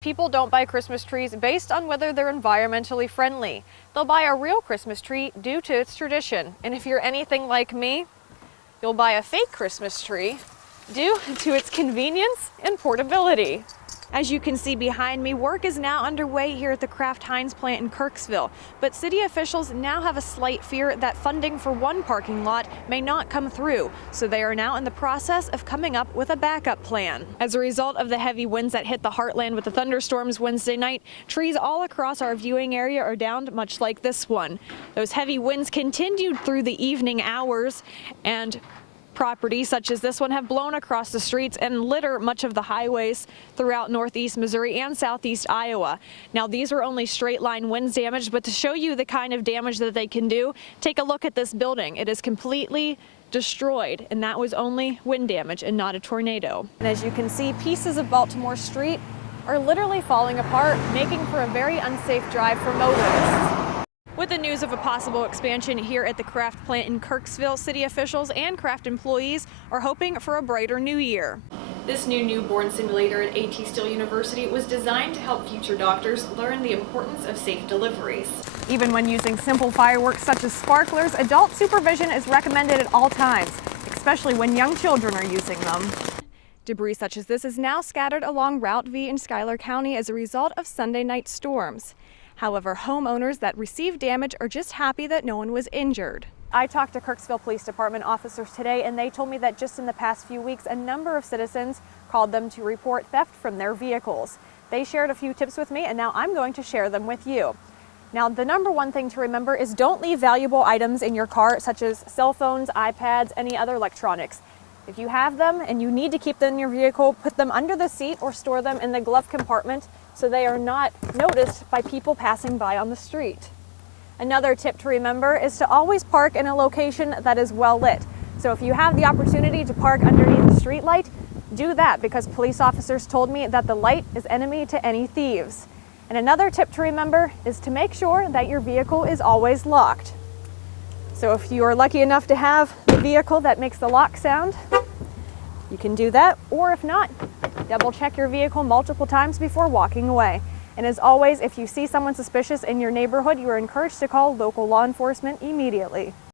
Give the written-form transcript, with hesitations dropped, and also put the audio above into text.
People don't buy Christmas trees based on whether they're environmentally friendly. They'll buy a real Christmas tree due to its tradition. And if you're anything like me, you'll buy a fake Christmas tree due to its convenience and portability. As you can see behind me, work is now underway here at the Kraft Heinz plant in Kirksville, but city officials now have a slight fear that funding for one parking lot may not come through, so they are now in the process of coming up with a backup plan. As a result of the heavy winds that hit the heartland with the thunderstorms Wednesday night, trees all across our viewing area are downed, much like this one. Those heavy winds continued through the evening hours, and properties such as this one have blown across the streets and litter much of the highways throughout northeast Missouri and southeast Iowa. Now, these were only straight line winds damage, but to show you the kind of damage that they can do, take a look at this building. It is completely destroyed, and that was only wind damage and not a tornado. And as you can see, pieces of Baltimore Street are literally falling apart, making for a very unsafe drive for motorists. With the news of a possible expansion here at the Kraft plant in Kirksville, city officials and Kraft employees are hoping for a brighter new year. This new newborn simulator at A.T. Still University was designed to help future doctors learn the importance of safe deliveries. Even when using simple fireworks such as sparklers, adult supervision is recommended at all times, especially when young children are using them. Debris such as this is now scattered along Route V in Schuyler County as a result of Sunday night storms. However, homeowners that received damage are just happy that no one was injured. I talked to Kirksville Police Department officers today, and they told me that just in the past few weeks, a number of citizens called them to report theft from their vehicles. They shared a few tips with me, and now I'm going to share them with you. Now, the number one thing to remember is don't leave valuable items in your car, such as cell phones, iPads, any other electronics. If you have them and you need to keep them in your vehicle, put them under the seat or store them in the glove compartment so they are not noticed by people passing by on the street. Another tip to remember is to always park in a location that is well lit. So if you have the opportunity to park underneath the street light, do that, because police officers told me that the light is enemy to any thieves. And another tip to remember is to make sure that your vehicle is always locked. So if you are lucky enough to have the vehicle that makes the lock sound, you can do that, or if not, double check your vehicle multiple times before walking away. And as always, if you see someone suspicious in your neighborhood, you are encouraged to call local law enforcement immediately.